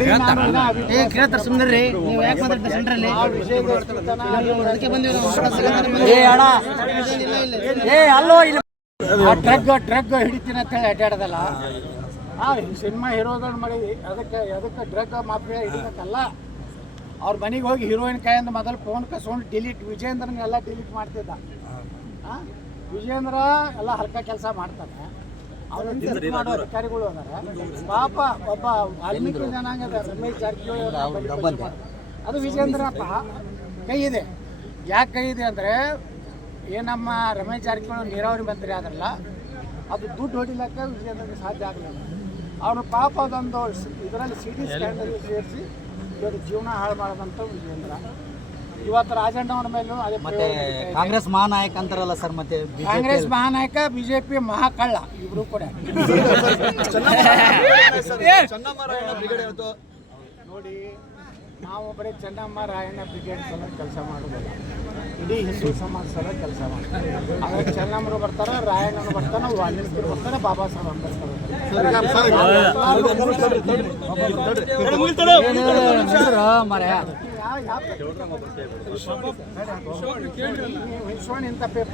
ಏ ಕೇಳ್ತಾರೆ ಸುಮ್ಮನೆ ನೀವು ಯಾಕೆ ಮಾತಾಡ್ತೀರಿ ಸೆಂಟ್ರಲ್ಲಿ? ಅದಕ್ಕೆ ಬಂದಿವಿ ನಾವು ಏ ಅಣ್ಣ. ಏ ಅಲ್ಲೋ ಇಲ್ಲಿ. ಆ ಡ್ರಗ್ ಡ್ರಗ್ ಹಿಡಿತೀನಿ ಅಂತ ಹೇಳಿ ಅಡ್ಡಾಡದಲ್ಲ. ಆ ಸಿನಿಮಾ ಹೀರೋದನ್ ಮಾಡಿ ಅದಕ್ಕೆ ಅದಕ್ಕೆ ಡ್ರಗ್ ಮಾಫಿಯಾ ಹಿಡಿಬೇಕಲ್ಲ. ಅವ್ರ ಮನೆಗೆ ಹೋಗಿ ಹೀರೋಯಿನ್ ಕೈಯಿಂದ ಮೊದಲು ಫೋನ್ ಕಸ್ಕೊಂಡು ಡಿಲೀಟ್ ವಿಜೇಂದ್ರನ ಎಲ್ಲ ಡಿಲೀಟ್ ಮಾಡ್ತಿದ್ದ. ವಿಜಯೇಂದ್ರ ವಿಜೇಂದ್ರ ಎಲ್ಲ ಹಲ್ಕ ಕೆಲಸ ಮಾಡ್ತಾನೆ. ಅಧಿಕಾರಿಗಳು ಪಾಪ ಒಬ್ಬ ವಾಲ್ಮೀಕಿ ಜನಾಂಗದ ರಮೇಶ್ ಜಾರಕಿಹೊಳಿ ಅದು ವಿಜೇಂದ್ರಪ್ಪ ಕೈ ಇದೆ. ಯಾಕೆ ಕೈ ಇದೆ ಅಂದರೆ ಏನಮ್ಮ ರಮೇಶ್ ಜಾರಕಿಹೊಳಿ ನೀರಾವರಿ ಮಂತ್ರಿ ಆದ್ರಲ್ಲ ಅದು ದುಡ್ಡು ಹೊಡಿಲಕ್ಕೆ ವಿಜೇಂದ್ರಗೆ ಸಾಧ್ಯ ಆಗಲಿಲ್ಲ. ಅವನು ಪಾಪ ಅದೊಂದು ಇದರಲ್ಲಿ ಸಿ ಡಿ ಸೇರಿಸಿ ಇವತ್ತು ಜೀವನ ಹಾಳು ಮಾಡಿದಂಥ ವಿಜೇಂದ್ರ ಇವತ್ತು ರಾಜಣ್ಣವನ ಮೇಲೂ ಅದೇ ಮತ್ತೆ. ಕಾಂಗ್ರೆಸ್ ಮಹಾನಾಯಕ ಅಂತಾರಲ್ಲ ಸರ್ ಮತ್ತೆ ಕಾಂಗ್ರೆಸ್ ಮಹಾನಾಯಕ ಬಿಜೆಪಿ ಮಹಾಕಳ್ಳ ಇಬ್ರು ಕೂಡ ನೋಡಿ ನಾವು ಬರೀ ಚೆನ್ನಮ್ಮ ರಾಯಣ್ಣ ಬ್ರಿಗೇಡ್ ಸಲ ಕೆಲಸ ಮಾಡೋದಿಲ್ಲ ಇಡೀ ಹಿಂದೂ ಸಮಾಜ ಸಲ ಕೆಲಸ ಮಾಡ್ತಾರೆ ಆದ್ರೆ ಚೆನ್ನಮ್ಮರು ಬರ್ತಾರೆ ರಾಯಣ್ಣರು ಬರ್ತಾನೆ ವಾಲ್ಮೀಕಿ ಬರ್ತಾರೆ ಬಾಬಾ ಸಾಹೇಬ್ ಅಂಬೇಡ್ಕರ್ ಮರೆ ವಿಶ್ವನ್ ಸರಿ ಹಿಂಗೆ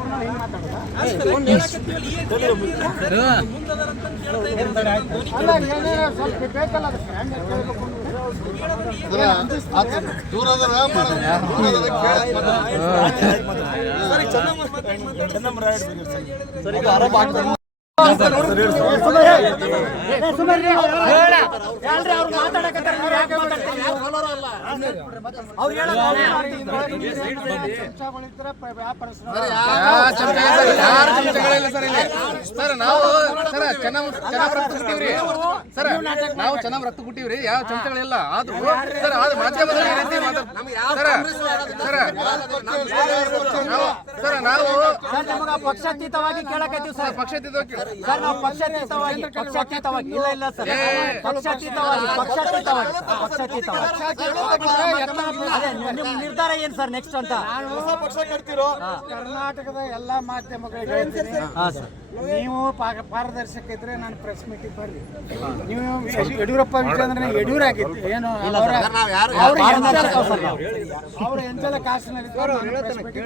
ಸರಿ ಅಲ್ಲ ಏನೇನೋ ಸ್ವಲ್ಪ ಬೇಕಲ್ಲ ಹೆಂಗೆ ಸರಿ ಸರಿ ಸರಿ ಸರಿ ಚಮಚಗಳಿಲ್ಲ ಸರ್ ಇಲ್ಲಿ? ಸರ್ ನಾವು ಸರ್ ಚೆನ್ನಾಗಿ ಚೆನ್ನಾಗಿ ರಕ್ತ ಕೊಟ್ಟಿವ್ರಿ ಸರ್ ನಾವು ಚೆನ್ನಾಗಿ ರಕ್ತ ಕೊಟ್ಟಿವ್ರಿ ಯಾವ ಚಮಚಗಳಿಲ್ಲ ಆದ್ರೂ ಸರ್ ಆದ್ರೆ ಮಾಧ್ಯಮದಲ್ಲಿ ಸರ್ ಸರ್ ನಾವು ಸರ್ ನಾವು ಸರ್ ನಮಗ ಪಕ್ಷಾತೀತವಾಗಿ ಕೇಳಕತ್ತೀವಿ ಸರ್. ಪಕ್ಷಾತೀತವಾಗಿ ಸರ್ ನಾವು ಪಕ್ಷಾತೀತವಾಗಿ ಪಕ್ಷಾತೀತವಾಗಿ ಇಲ್ಲ ಇಲ್ಲ ಸರ್. ಪಕ್ಷಾತೀತವಾಗಿ ಪಕ್ಷಾತೀತವಾಗಿ ಪಕ್ಷಾತೀತವಾಗಿ. ಅದೇ ನಿಮ್ಮ ನಿರ್ಧಾರ ಏನ್ ಸರ್ ನೆಕ್ಸ್ಟ್ ಅಂತ? ಕರ್ನಾಟಕದ ಎಲ್ಲಾ ಮಾಧ್ಯಮಗಳಿಗೆ ಹೇಳ್ತೀನಿ. ಹಾ ಸರ್. ನೀವು ಪಾ- ಪಾರದರ್ಶಕ ಇದ್ರೆ ನಾನು ಪ್ರೆಸ್ ಮೀಟಿಂಗ್ ಬರ್ರಿ ನೀವು ಯಡಿ- ಯಡಿಯೂರಪ್ಪ ವಿಜೇಂದ್ರ ಯಡಿಯೂರ್ ಆಗಿತ್ತು. ಏನು ಅವರ ಅವ್ರ ಎಂಜಲ ಸರ್ ನಾವು. ಅವ್ರ ಎಂತೆಲ್ಲ ಕಾಸಿನಲ್ಲಿ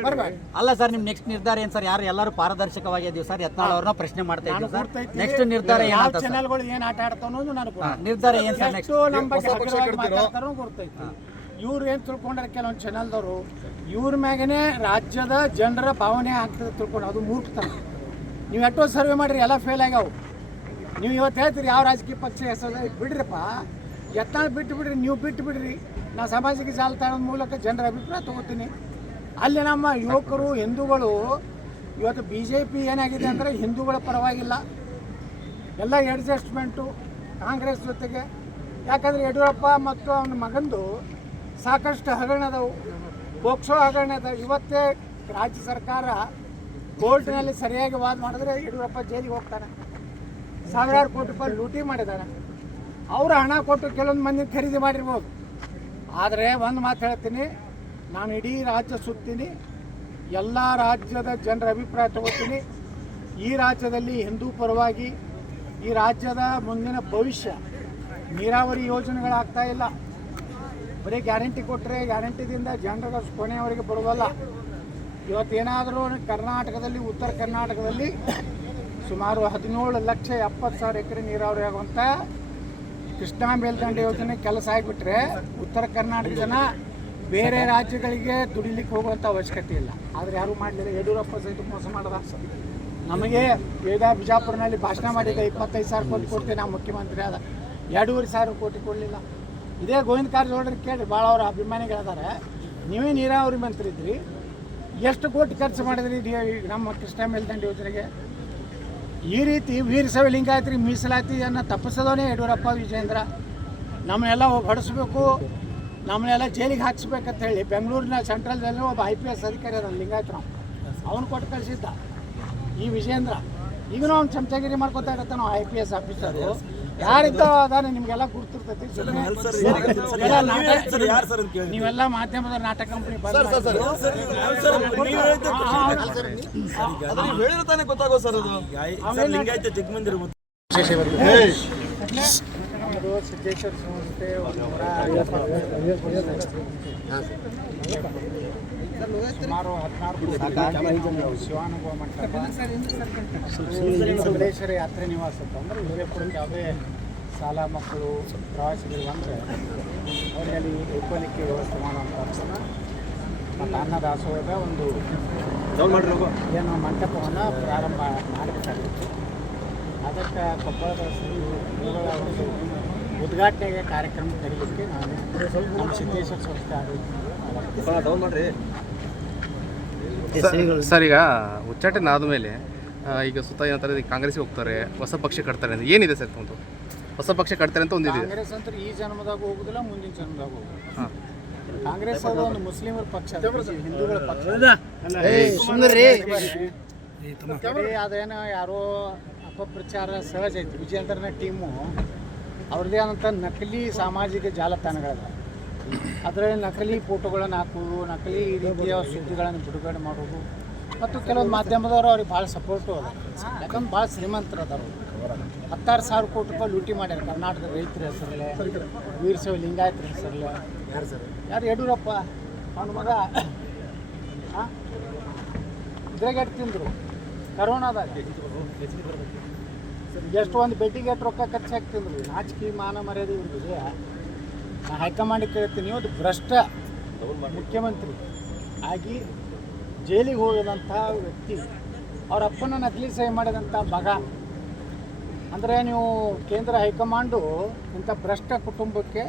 ಬರ್ಬೇಡಿ ಅಲ್ಲ ಸರ್ ನಿಮ್ ನೆಕ್ಸ್ಟ್ ನಿರ್ಧಾರ ಏನ್ ಸರ್? ಯಾರು ಎಲ್ಲರೂ ಪಾರದರ್ಶಕವಾಗಿ ಇದೀವಿ ಸರ್. ಯತ್ನಾಳ್ ಅವ್ರನ್ನ ಪ್ರಶ್ನೆ ಮಾಡ್ತಾ ಇದ್ದೀವಿ ಸರ್. ನೆಕ್ಸ್ಟ್ ನಿರ್ಧಾರ ಯಾವ ಏನಂತ ಸರ್? ಚಾನೆಲ್ಗಳು ಏನ್ ಆಟ ಆಡ್ತಾವ ನನಗೆ ನಿರ್ಧಾರ ಏನ್ ಸರ್ ನೆಕ್ಸ್ಟ್ ನಮ್ಮ ಬಗ್ಗೆ ಹಗುರವಾಗಿ ಮಾತಾಡ್ತಾರೋ ಗೊತ್ತೈತಿ ಇವ್ರು ಏನ್ ತಿಳ್ಕೊಂಡ್ರೆ ಕೆಲವೊಂದು ಚಾನಲ್ದವರು ಇವ್ರ ಮ್ಯಾಗೇನೆ ರಾಜ್ಯದ ಜನರ ಭಾವನೆ ಆಗ್ತದೆ ತಿಳ್ಕೊಂಡು ಅದು ಮೂರ್ಖತನ. ನೀವು ಎಷ್ಟೋ ಸರ್ವೆ ಮಾಡ್ರಿ ಎಲ್ಲ ಫೇಲ್ ಆಗ್ಯಾವು. ನೀವು ಇವತ್ತು ಹೇಳ್ತೀರಿ ಯಾವ ರಾಜಕೀಯ ಪಕ್ಷ ಹೆಸರು ಬಿಡ್ರಪ್ಪ. ಎತ್ತ ಬಿಟ್ಟು ಬಿಡ್ರಿ ನೀವು ಬಿಟ್ಟು ಬಿಡ್ರಿ. ನಾ ಸಾಮಾಜಿಕ ಜಾಲತಾಣದ ಮೂಲಕ ಜನರ ಅಭಿಪ್ರಾಯ ತಗೋತೀನಿ. ಅಲ್ಲಿ ನಮ್ಮ ಯುವಕರು, ಹಿಂದೂಗಳು, ಇವತ್ತು ಬಿ ಜೆ ಪಿ ಏನಾಗಿದೆ ಅಂದರೆ ಹಿಂದೂಗಳ ಪರವಾಗಿಲ್ಲ. ಎಲ್ಲ ಅಡ್ಜಸ್ಟ್ಮೆಂಟು ಕಾಂಗ್ರೆಸ್ ಜೊತೆಗೆ. ಯಾಕಂದರೆ ಯಡಿಯೂರಪ್ಪ ಮತ್ತು ಅವನ ಮಗಂದು ಸಾಕಷ್ಟು ಹಗರಣದವು ಪೋಕ್ಸೋ ಹಗರಣ ಅದ ಇವತ್ತೇ ರಾಜ್ಯ ಸರ್ಕಾರ ಕೋರ್ಟ್ನಲ್ಲಿ ಸರಿಯಾಗಿ ವಾದ ಮಾಡಿದ್ರೆ ಯಡಿಯೂರಪ್ಪ ಜೈಲಿಗೆ ಹೋಗ್ತಾನೆ. ಸಾವಿರಾರು ಕೋಟಿ ರೂಪಾಯಿ ಲೂಟಿ ಮಾಡಿದ್ದಾನೆ ಅವರು ಹಣ ಕೊಟ್ಟು ಕೆಲವೊಂದು ಮಂದಿ ಖರೀದಿ ಮಾಡಿರ್ಬೋದು. ಆದರೆ ಒಂದು ಮಾತು ಹೇಳ್ತೀನಿ. ನಾನು ಇಡೀ ರಾಜ್ಯ ಸುತ್ತೀನಿ, ಎಲ್ಲ ರಾಜ್ಯದ ಜನರ ಅಭಿಪ್ರಾಯ ತಗೋತೀನಿ. ಈ ರಾಜ್ಯದಲ್ಲಿ ಹಿಂದೂ ಪರವಾಗಿ ಈ ರಾಜ್ಯದ ಮುಂದಿನ ಭವಿಷ್ಯ ನೀರಾವರಿ ಯೋಜನೆಗಳಾಗ್ತಾ ಇಲ್ಲ. ಬರೀ ಗ್ಯಾರಂಟಿ ಕೊಟ್ಟರೆ ಗ್ಯಾರಂಟಿದಿಂದ ಜನರ ಕೊನೆಯವರೆಗೆ ಬರುವಲ್ಲ ಇವತ್ತೇನಾದರೂ ಕರ್ನಾಟಕದಲ್ಲಿ, ಉತ್ತರ ಕರ್ನಾಟಕದಲ್ಲಿ ಸುಮಾರು ಹದಿನೇಳು ಲಕ್ಷ ಎಪ್ಪತ್ತು ಸಾವಿರ ಎಕರೆ ನೀರಾವರಿ ಆಗುವಂಥ ಕೃಷ್ಣಾ ಮೇಲ್ದಂಡೆ ಯೋಜನೆ ಕೆಲಸ ಆಗಿಬಿಟ್ರೆ ಉತ್ತರ ಕರ್ನಾಟಕ ಜನ ಬೇರೆ ರಾಜ್ಯಗಳಿಗೆ ದುಡಿಲಿಕ್ಕೆ ಹೋಗುವಂಥ ಅವಶ್ಯಕತೆ ಇಲ್ಲ. ಆದರೆ ಯಾರು ಮಾಡಲಿಲ್ಲ? ಯಡಿಯೂರಪ್ಪ ಸಹಿತ ಮೋಸ ಮಾಡದ? ನಮಗೆ ಬೇಗ ಬಿಜಾಪುರನಲ್ಲಿ ಭಾಷಣ ಮಾಡಿದ್ದೆ ಇಪ್ಪತ್ತೈದು ಸಾವಿರ ಕೋಟಿ ಕೊಡ್ತೀನಿ ನಾವು ಮುಖ್ಯಮಂತ್ರಿ ಆದ ಎರಡೂವರೆ ಸಾವಿರ ಕೋಟಿ ಕೊಡಲಿಲ್ಲ. ಇದೇ ಗೋವಿಂದ ಕಾರಜೋಳರಿಗೆ ಕೇಳಿ ಭಾಳ ಅವರ ಅಭಿಮಾನಿಗಳಿದ್ದಾರೆ ನೀವೇ ನೀರಾವರಿ ಮಂತ್ರಿ ಇದ್ರಿ. ಎಷ್ಟು ಕೋಟಿ ಖರ್ಚು ಮಾಡಿದ್ರಿ ನಮ್ಮ ಕೃಷ್ಣ ಮೇಲ್ದಂಡೆ ಯೋಜನೆಗೆ? ಈ ರೀತಿ ವೀರಶೈವ ಮೀಸಲಾತಿ ಮೀಸಲಾತಿಯನ್ನು ತಪ್ಪಿಸೋದೇ ಯಡಿಯೂರಪ್ಪ ವಿಜೇಂದ್ರ ನಮ್ಮನ್ನೆಲ್ಲ ಹೊಡೆಸ್ಬೇಕು. ನಮ್ಮನ್ನೆಲ್ಲ ಜೈಲಿಗೆ ಹಾಕ್ಸ್ಬೇಕಂತ ಹೇಳಿ ಬೆಂಗಳೂರಿನ ಸೆಂಟ್ರಲ್ದಲ್ಲಿ ಒಬ್ಬ ಐ ಪಿ ಎಸ್ ಅಧಿಕಾರಿ ಅದ ಲಿಂಗಾಯತನ ಅವನು ಕೊಟ್ಟು ಕಳಿಸಿದ್ದ. ಈ ವಿಜೇಂದ್ರ ಈಗನೂ ಅವ್ನು ಚಮಚಗಿರಿ ಮಾಡ್ಕೊತಾ ನಾವು ಐ ಪಿ ಎಸ್ ಆಫೀಸರು ಯಾರಿದ್ದ ಅದಾನೆ ನಿಮ್ಗೆಲ್ಲ ಗುರ್ತಿರ್ತೈತಿ. ನೀವೆಲ್ಲ ಮಾಧ್ಯಮದ ನಾಟಕ ಕಂಪನಿ ಗೊತ್ತಾಗೋ ಸರ್ ನಮ್ಮದು ಸಿದ್ದೇಶ್ವರ ಸಂಸ್ಥೆ ಮತ್ತೆ ಒಂದು ನೂರ ಐವತ್ತು ಸುಮಾರು ಹದಿನಾರು ಶಿವಾನುಭವ ಮಂಟಪ ಸಿದ್ದೇಶ್ವರ ಯಾತ್ರೆ ನಿವಾಸ ಅಂದ್ರೆ ಕೂಡ ಯಾವುದೇ ಶಾಲಾ ಮಕ್ಕಳು ಪ್ರವಾಸಿಗರು ಬಂದರೆ ಅವರಲ್ಲಿ ಉಳ್ಕೊಳ್ಳಿಕ್ಕೆ ವ್ಯವಸ್ಥೆ ಮಾಡುವಂಥ ಮತ್ತು ಅನ್ನದಾಸೋಹದ ಒಂದು ಏನು ಮಂಟಪವನ್ನು ಪ್ರಾರಂಭ ಮಾಡಬೇಕಾಗಿತ್ತು. ಅದಕ್ಕೆ ಕೊಪ್ಪಳದ ಒಂದು ಉದ್ಘಾಟನೆಗೆ ಕಾರ್ಯಕ್ರಮ ಕರೀಲಿಕ್ಕೆ ನಾನು ನಮ್ಮ ಸಿದ್ದೇಶ್ವರ ಸಂಸ್ಥೆ ಆಡಳಿತ ಸರ್ ಈಗ ಉಚ್ಚಾಟನೆ ಆದಮೇಲೆ ಈಗ ಸುತ್ತ ಏನಂತಾರೆ ಈಗ ಕಾಂಗ್ರೆಸ್ಗೆ ಹೋಗ್ತಾರೆ ಹೊಸ ಪಕ್ಷ ಕಟ್ತಾರೆ ಅಂತ ಏನಿದೆ ಸರ್ ಒಂದು ಹೊಸ ಪಕ್ಷ ಕಟ್ತಾರೆ ಅಂತ ಒಂದಿದೆ. ಕಾಂಗ್ರೆಸ್ ಅಂತ ಈ ಜನ್ಮದಾಗ ಹೋಗುದಿಲ್ಲ ಮುಂದಿನ ಜನ್ಮದಾಗ ಹೋಗುದಿಲ್ಲ. ಹಾಂ. ಕಾಂಗ್ರೆಸ್ ಅದು ಒಂದು ಮುಸ್ಲಿಮರ ಪಕ್ಷ. ಹಿಂದೂಗಳ ಪಕ್ಷ. ಅದೇನೋ ಯಾರೋ ಅಪಪ್ರಚಾರ ಸಹಜ ಐತಿ. ವಿಜಯೇಂದ್ರನ ಟೀಮು. ಅವ್ರದ್ದೇ ಆದಂಥ ನಕಲಿ ಸಾಮಾಜಿಕ ಜಾಲತಾಣಗಳಿದೆ. ಅದರಲ್ಲಿ ನಕಲಿ ಫೋಟೋಗಳನ್ನು ಹಾಕೋದು, ನಕಲಿ ರೀತಿಯ ಸುದ್ದಿಗಳನ್ನು ಬಿಡುಗಡೆ ಮಾಡೋದು, ಮತ್ತು ಕೆಲವೊಂದು ಮಾಧ್ಯಮದವರು ಅವ್ರಿಗೆ ಭಾಳ ಸಪೋರ್ಟು ಅದ. ಯಾಕಂದ್ರೆ ಭಾಳ ಶ್ರೀಮಂತರು ಅದಾರ ಹತ್ತಾರು ಸಾವಿರ ಕೋಟಿ ರೂಪಾಯಿ ಲೂಟಿ ಮಾಡ್ಯಾರ ಕರ್ನಾಟಕದ ರೈತರ ಹೆಸರಲ್ಲೇ, ವೀರಶೈವ ಲಿಂಗಾಯತರ ಹೆಸರಲ್ಲೇ. ಯಾರು ಯಡಿಯೂರಪ್ಪ? ಅವನ ಮಗ. ಹಾಂ ಇದ್ರಾಗ ಎಷ್ಟು ತಿಂದರು? ಕರೋನಾದಾಗ. ಎಷ್ಟು ಒಂದು ಎಷ್ಟು ರೊಕ್ಕ ಖರ್ಚು ರೀ ನಾಚಿಕೆ, ಮಾನ ಮರ್ಯಾದೆ ಇವ್ರಿಗೆ. ನಾ ಹೈಕಮಾಂಡಿಗೆ ಕೇಳ್ತೀನಿ ಒಂದು ಭ್ರಷ್ಟ ಮುಖ್ಯಮಂತ್ರಿ. ಆಗಿ ಜೈಲಿಗೆ ಹೋಗಿದಂಥ ವ್ಯಕ್ತಿ, ಅವ್ರ ಅಪ್ಪನ ನಕಲಿ ಸಹಿ ಮಾಡಿದಂಥ ಮಗ ಅಂದರೆ ನೀವು ಕೇಂದ್ರ ಹೈಕಮಾಂಡು ಇಂಥ ಭ್ರಷ್ಟ ಕುಟುಂಬಕ್ಕೆ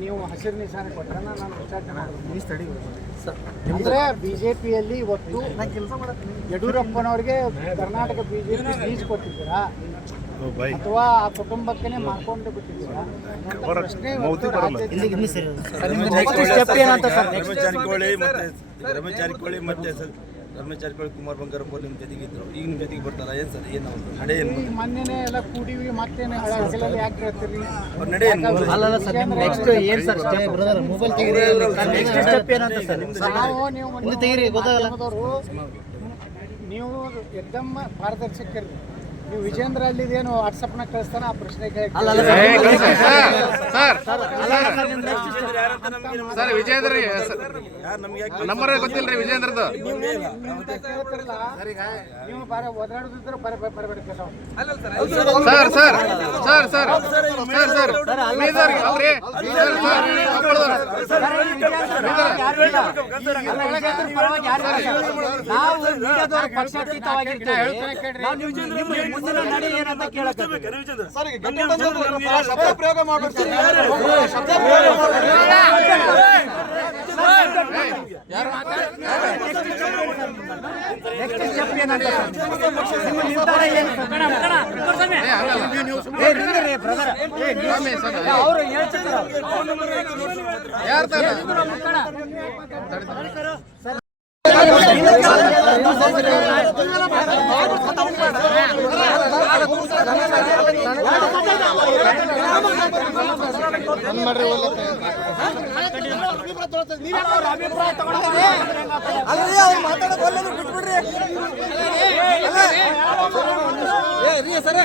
ನೀವು ಹಸಿರು ನಿಶಾನೆ ಕೊಟ್ಟರೆ ನಾನು ವಿಚಾರಣೆ ಅಂದರೆ ಬಿ ಜೆ ಪಿಯಲ್ಲಿ ಇವತ್ತು ಯಡಿಯೂರಪ್ಪನವ್ರಿಗೆ ಕರ್ನಾಟಕ ಬಿ ಜೆ ಪಿ ಬೀಜ ಕೊಟ್ಟಿದ್ದೀರಾ ಅಥವಾ ಆ ಕುಟುಂಬಕ್ಕೇ ಮಾಡ್ಕೊಂಡು ಬಿಟ್ಟಿದ್ದೀರಾ? ಪ್ರಶ್ನೆ ಜಾರಕಿಹೊಳಿ ಮತ್ತೆ ರಮೇಶ್ ಜಾರಕಿಹೊಳಿ ಕುಮಾರ್ ಬಂಗಾರಪ್ಪ ನಿಮ್ಮ ಜೊತೆಗೆ ಇದ್ರು. ಈಗ ನಿಮ್ಮ ಜೊತೆಗೆ ಬರ್ತಾರ? ಏನು ಸರ್ ಏನು ಅವ್ರ ನಡೆ ಏನು ಮೊನ್ನೆನೇ ಎಲ್ಲ ಕೂಡಿವಿ ಮತ್ತೇನು ಯಾಕೆ ಹೇಳ್ತೀರಿ ಅವ್ರ ನಡೆ ಏನು ಅಲ್ಲಲ್ಲ ಸರ್ ನೆಕ್ಸ್ಟ್ ಏನು ಸರ್ ಬ್ರದರ್ ಮೊಬೈಲ್ ತೆಗೀರಿ ನೆಕ್ಸ್ಟ್ ಸ್ಟೆಪ್ ಏನಂತ ಸರ್ ನಾವು ನೀವು ತೆಗೀರಿ, ಗೊತ್ತಾಗಲ್ಲ. ನೀವು ಎಕ್ದಮ್ ಪಾರದರ್ಶಕರು ನೀವು ವಿಜೇಂದ್ರ ಅಲ್ಲಿದೇನು ನ ಕಳಿಸ್ತಾನ ಆ ಪ್ರಶ್ನೆ ಸರ್ ಯಾರು ನಂಬರ್ ಗೊತ್ತಿಲ್ಲ ರೀ ವಿಜಯೇಂದ್ರದ್ದು ಕೇಳ್ತಿರಲ್ಲ ನೀವು ಬಾರ ಒದಾಡೋದಿದ್ರೆ ಬರ ಬರಬೇಡಿ sir sir sir sir sir sir Bidar ಅಲ್ರಿ. ನಾವು ಪಕ್ಷಾತೀತವಾಗಿರ್ತೇವೆ ನಾವು ಪ್ರಯೋಗ ಪ್ರಯೋಗ ನೆಕ್ಸ್ಟ್ ಸ್ಟೆಪ್ ಏನಂತ ಸರ್ ನಿಮ್ಮ ನಿರ್ಧಾರ ಏನು ಸರ್? ಏ, ಹಂಗಲ್ಲ. ಏ, ನಿಂದ್ರಿ, ಬಿಟ್ಬಿಡ್ರಿ ಏ, ನೀವು- ಸ್ವಾಮಿ,